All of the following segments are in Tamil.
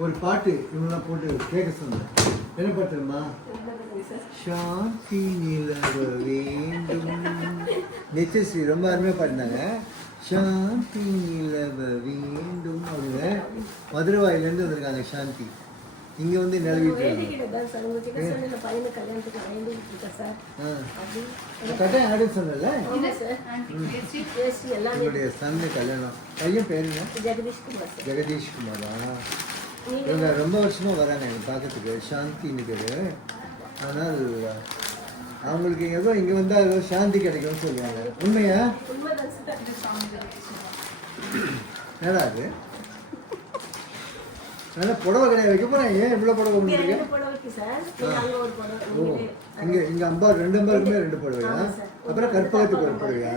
ஒரு பாட்டு இவங்களாம் போட்டு கேட்க சொன்னேன். என்ன பாட்டுமா? சாந்தி நிலவ வேண்டும். நித்யஸ்ரீ ரொம்ப அருமையாக பாடினாங்க. சாந்தி நிலவ வேண்டும். அவங்க மதுரவாயிலேருந்து வந்திருக்காங்க. சாந்தி இங்கே வந்து நிலவிட்டு கட்டாயம் ஆடுன்னு சொன்னல. உங்களுடைய சன்னு கல்யாணம். பையன் பேருங்க? ஜெகதீஷ் குமாரா? இவங்க ரொம்ப வருஷமாக வராங்க எங்கள் பார்க்கறதுக்கு. சாந்தின்னு பேர். ஆனால் அவங்களுக்கு ஏதோ இங்கே வந்தால் ஏதோ சாந்தி கிடைக்கும்னு சொல்லுவாங்க. உண்மையா? நல்லா அது நல்லா புடவை கிடையாது வைக்க போகிறேன். ஏன் இவ்வளோ புடவை வந்துருக்கு? ஓ இங்கே இங்கே அம்பா 2 அம்பா இருக்குமே 2 புடவையா? அப்புறம் கற்பகத்துக்கு ஒரு புடவையா?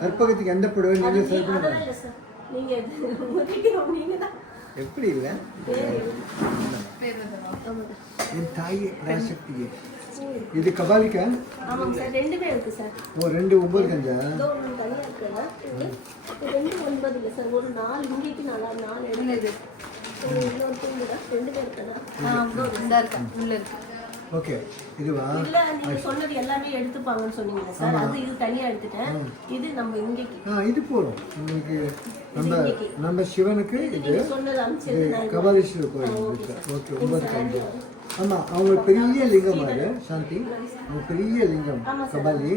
கற்பகத்துக்கு எந்த புடவை நீங்கள் செலக்ட் பண்ணுங்க. எப்படி இல்லை என் தாயே ராசக்தியே. இது கபாலிக்கா? ஆமாங்க சார், ரெண்டுமே இருக்கு சார். ஓ 2 9 கஞ்சா. இதோ ஒன்று தனியாக இருக்குங்க. இது 2 9 இல்லை சார். ஒரு 4 இங்கேக்கு 4 எழுதுது. இன்னொரு தூங்குதா? 2 பேர் இருக்குதா? இந்த இருக்கா உள்ள இருக்கு. ஓகே இதுவா? இல்ல நீங்க சொன்னது எல்லாமே எடுத்துப்பாங்கன்னு சொன்னீங்க சார். அது இது தனியா எடுத்துட்டேன். இது நம்ம இங்கேக்கு. இது போறோம். உங்களுக்கு நம்ம சிவனுக்கு இது சொன்னது அம்சம் கபாலீஸ்வரர் கோயில் இருக்கு. ஓகே 9 கஞ்சா. ஆமாம் அவங்க பெரிய லிங்கம் அது சாந்தி. அவங்க பெரிய லிங்கம் கபாலி.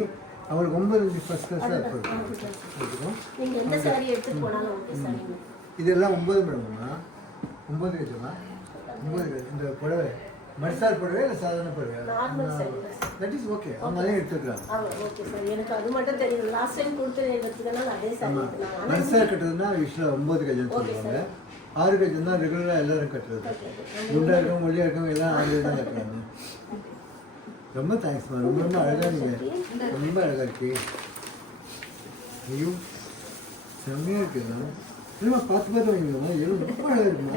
அவங்களுக்கு 9 ஃபர்ஸ்ட் கிளாஸாக இருக்கும். இதெல்லாம் 9 மேடம்மா. 9 கஜமா? 9 இந்த புடவை மடிசார் புடவை இல்லை சாதாரண புடவை? That is okay. அவங்க அதே எடுத்துக்கலாம். மடிசார் கட்டுறதுன்னா யூஸ்வலாக 9 கஜம் சொல்லுவாங்க. 6 கஜம் தான் ரெகுலராக எல்லாரும் கட்டுறது. குண்டா இருக்கவங்க ஒல்லியாக இருக்கவங்க எல்லாம் 6 கஜம் தான் கட்டுறாங்க. ரொம்ப தேங்க்ஸ்மா. ரொம்ப ரொம்ப அழகாக நீங்கள் ரொம்ப அழகாக இருக்கு. ஐயோ செம்மையாக இருக்குதுண்ணா. இல்லைம்மா பார்த்து பார்த்து வாங்கிக்கோமா. எவ்வளோ ரொம்ப அழகாக இருக்குமா.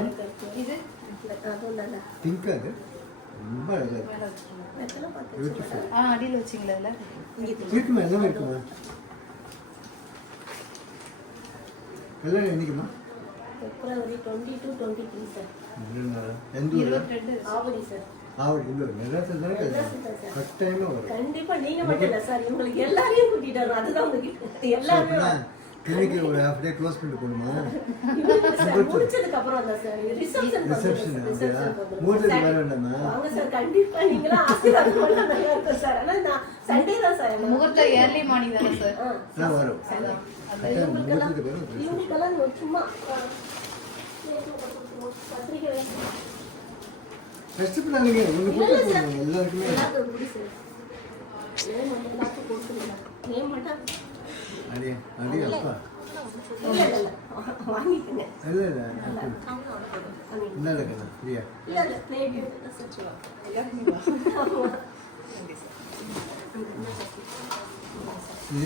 திங்க் அது ரொம்ப அழகாக இருக்கு. பியூட்டிஃபுல். அடியில் வச்சிங்களா? இருக்குமா எல்லாமே இருக்குமா. எல்லாம் என்னைக்குமா? February 22, 23 sir. எந்த ஊர்? ஆவடி சார். ஆவடி இந்த மெட்ராஸில் தானே கட்டாயமாக வரும். கண்டிப்பாக நீங்கள் மட்டும் இல்லை சார், உங்களுக்கு எல்லாரையும் கூட்டிகிட்டு வரும். அதுதான் உங்களுக்கு எல்லாருமே கிளினிக்கு ஒரு ஹாஃப் டே க்ளோஸ் பண்ணிட்டு போகணுமா? முடிச்சதுக்கு அப்புறம் தான் சார் ரிசப்ஷன் மூர்த்தி வர வேண்டாமா? வாங்க சார், கண்டிப்பாக நீங்களாம் ஆசீர்வாதம் பண்ணா நல்லா இருக்கும் சார். ஆனால் நான் சண்டே தான் சார் முகூர்த்த ஏர்லி மார்னிங் தானே சார்? நான் வரும். இவங்களுக்கெல்லாம் சும்மா பத்திரிக்கை கஷ்டப்பட நாளைக்கு ஒன்று போட்டு போடுவாங்க எல்லாருக்குமே. அடே அடே அப்பா இல்லை இல்லை என்ன கண்ணா பிரியா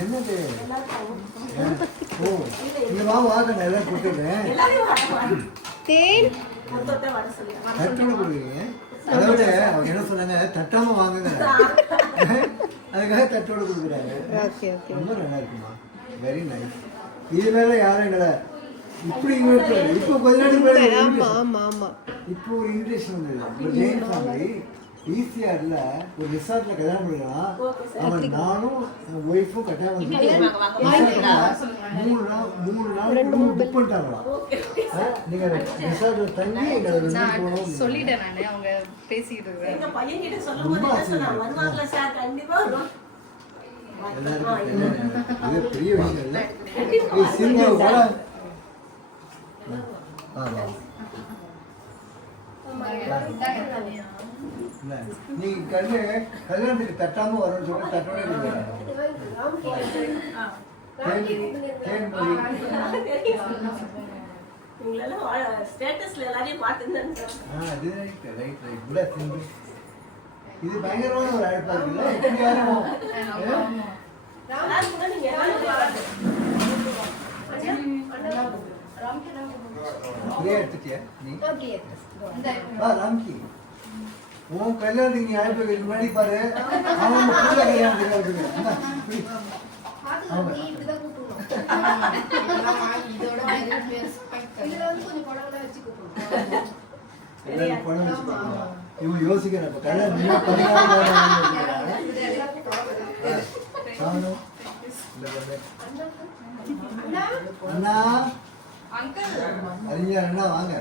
என்னது? ஓ இந்த மாவு வாங்க எல்லாம் கொடுத்துருக்கேன். தேன் தட்டோட கொடுக்குறீங்க. அதை விட அவங்க என்ன சொன்னாங்க, தட்டாம வாங்குங்க. அதுக்காக தட்டோட கொடுக்குறாங்க. ரொம்ப நல்லா இருக்குமா. Very nice. இது மேல யாரும் எங்களை இப்படி இப்போ கொஞ்ச நாள் இப்போ ஒரு இன்விடேஷன் வந்தது. ஜெயின் ஃபேமிலி ஈஸியார்ல ஒரு ரிசார்ட்ல கல்யாணம் பண்ணிக்கலாம். அவன் நானும் ஒய்ஃபும் கட்டாயம் 3 நாள் புக் பண்ணிட்டாங்களாம். நீங்க ரிசார்ட்ல தங்கி போனோம் சொல்லிட்டேன் நானு. அவங்க பேசிக்கிட்டு இருக்காங்க. எங்க பையன் கிட்ட சொல்லும்போது சொன்னாங்க வருவாங்கல சார், கண்டிப்பா வரும். எல்லாருக்கும் அது பெரிய விஷயம் இல்லை. சினிமா கூட நீ கல்யாணத்துக்கு தட்டாம வரணும்னு சொல்லி தட்டோட இது பயங்கரமான ஒரு அழைப்பா இருக்குல்ல. எடுத்துட்டியா நீ? ராம்கி உன் கல்யாணத்துக்கு நீ அழைப்பு முன்னாடி பாரு. அவன் கல்யாணத்துக்கு எல்லாரும் பணம் வச்சு பார்க்கலாம். இவங்க யோசிக்கிறேன் இப்போ கல்யாணம் நீ பண்ணிக்கலாம். அண்ணா அறிஞர் அண்ணா வாங்க.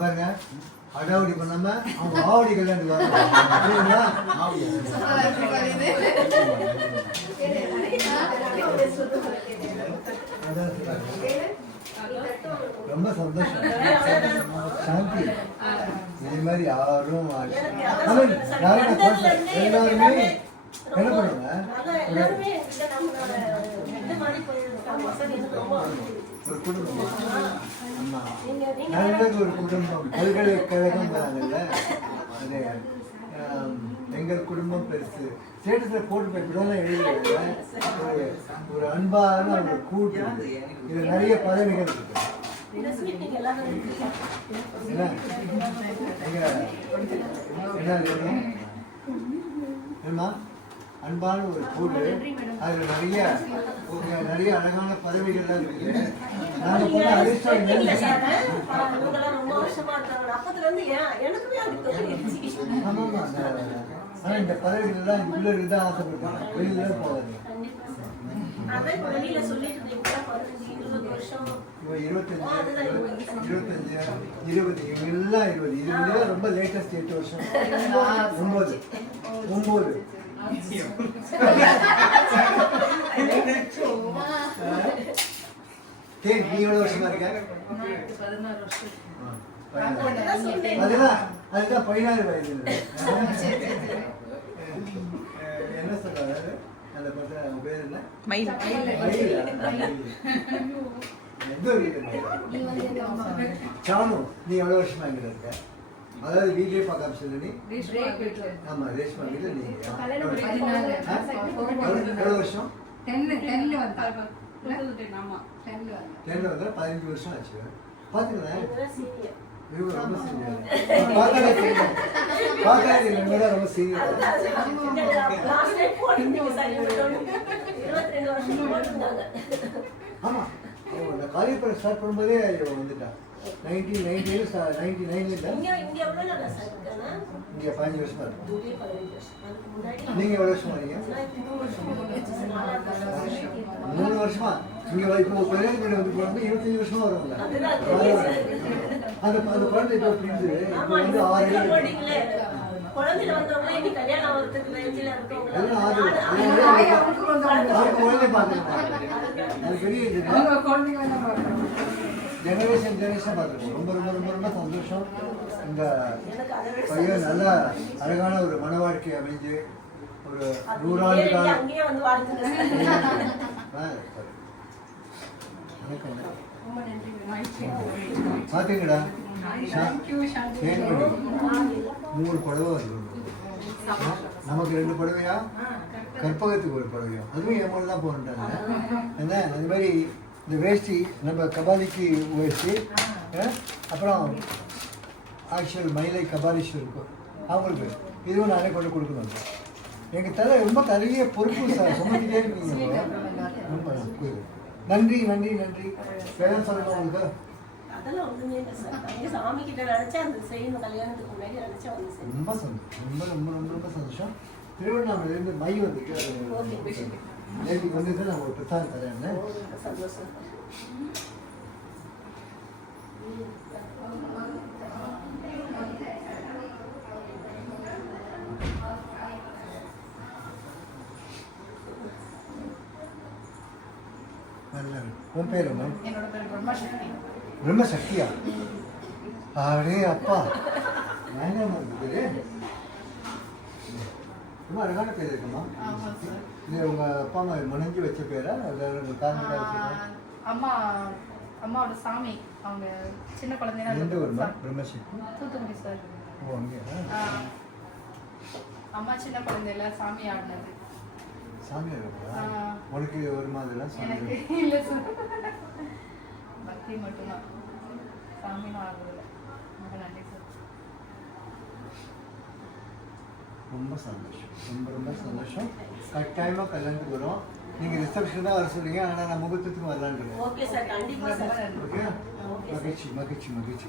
பாருங்க அடாவடி பண்ணாம அவங்க ஆவடி கல்யாணம் ரொம்ப சந்தோஷம் சாந்தி. இதே மாதிரி யாரும் எல்லாருமே என்ன பண்ணுவாங்க ஒரு குடும்பம். ஆமா நல்லது ஒரு குடும்பம். பல்கலைக்கழகம் வராங்கல்ல அது எங்கள் குடும்பம் பெருசு. ஸ்டேட்டஸில் போட்டு போய் இப்படிதான் எழுதுறாங்க. ஒரு அன்பான ஒரு கூட்டு. இது நிறைய பதவிகள் இருக்கு. என்ன அன்பான ஒரு கூடு. அதுல நிறைய அழகான பதவிகள்லாம் இருக்கு. நாங்க போன அதிர்ஷ்டம் ஆனா இந்த பதவிகள் எல்லாம் உள்ள இருந்தா ஆசைப்படுறாங்க. வெளியில போகாது. 25 ரொம்ப லேட்டஸ்ட் 8 வருஷம் 9 நீ எவ்வளவு வருஷமா இருக்க? 16 வருஷம். அதுதான் 16 வயது. என்ன சொல்றாரு அந்த பத்திர பேர் என்ன? சானு நீ எவ்வளவு வருஷமா இங்க இருக்க? அதாவது வீட்லயே பார்க்காம சொல்லு நீ. ஆமா ரேஷ்மா வீட்ல நீ எவ்வளவு வருஷம்? 10 வந்து 15 வருஷம் ஆச்சு. பாத்துக்கிறேன் ரொம்ப சீனியர். ரொம்ப சீனியர். ஆமா காலேஜ் ஸ்டார்ட் பண்ணும்போதே வந்துட்டா. 1999 இங்க 15 வருஷமா இருக்கும். நீங்க எவ்வளவு வருஷமா வரீங்க? 3 வருஷமா. இங்க இப்போ கல்யாணம் வந்து போறாங்க 25 வருஷமா வருவாங்க. அந்த குழந்தை இப்போ பிரிஞ்சு இப்போ வந்து 6 குழந்தைல வந்தவங்க இனி கல்யாணம் ஆகிறதுக்கு ரேஞ்சில இருக்கவங்க குழந்தை பார்த்துருக்காங்க. அது பெரிய ஜெனரேஷன் பார்த்துருக்கோம். ரொம்ப ரொம்ப ரொம்ப ரொம்ப சந்தோஷம். இந்த பையன் நல்ல அழகான ஒரு மன வாழ்க்கை அமைஞ்சு ஒரு 100 ஆண்டு காலம் பாத்தீங்கடா 3 புடவை வருது. நமக்கு 2 புடவையா, கற்பகத்துக்கு ஒரு புடவையா, அதுவும் என் மேல தான் போட்டாங்க. என்ன அது மாதிரி இந்த வேஷ்டி நம்ம கபாலிக்கு வேஷ்டி, அப்புறம் ஆக்சுவல் மயிலை கபாலீஸ்வருக்கு அவங்களுக்கு இதுவும் நானே கொண்டு கொடுக்கணும். எங்கள் தலை ரொம்ப தலைய பொறுப்பு சுமத்திட்டே இருக்கீங்க. ரொம்ப நன்றி நன்றி நன்றி. வேணும் சொல்லணும் உங்களுக்கு. ரொம்ப சந்தோஷம். ரொம்ப ரொம்ப ரொம்ப ரொம்ப சந்தோஷம். திருவண்ணாமலையிலேருந்து மை வந்துட்டு நேற்றுக்கு வந்துட்டு நான் ஒரு பிரசாதம் தரேன். உன் பேர் என்ன? என்னோட பேர் பிரம்மசக்தி. பிரம்மசக்தியா? அடே அப்பா வேண்டாமா இருக்குது. ரொம்ப அழகான பேர் இருக்குமா? இது உங்க அப்பா அம்மா முனைஞ்சு வச்ச பேரா? அம்மா அம்மாவோட சாமி. அவங்க சின்ன குழந்தைங்க. எந்த ஊர்மா? பிரம்மசக்தி தூத்துக்குடி சார். ஓ அங்கே. அம்மா சின்ன குழந்தையில சாமி ஆடினது. சாமி இருக்கா? உனக்கு ஒரு மாதிரிலாம் சாமி இல்லை சார். சாமி மட்டும்தான். சாமின்னு ஆகுறதில்ல. ரொம்ப நன்றி சார். ரொம்ப சந்தோஷம், ரொம்ப ரொம்ப சந்தோஷம். கட்டாயமாக கல்யாணத்துக்கு வரும். நீங்கள் ரிசப்ஷன் தான் வர சொல்றீங்க, ஆனால் நான் முகூர்த்தத்துக்கு வரலான்னு இருக்கேன். ஓகே சார், கண்டிப்பாக சார். ஓகே, மகிழ்ச்சி மகிழ்ச்சி மகிழ்ச்சி.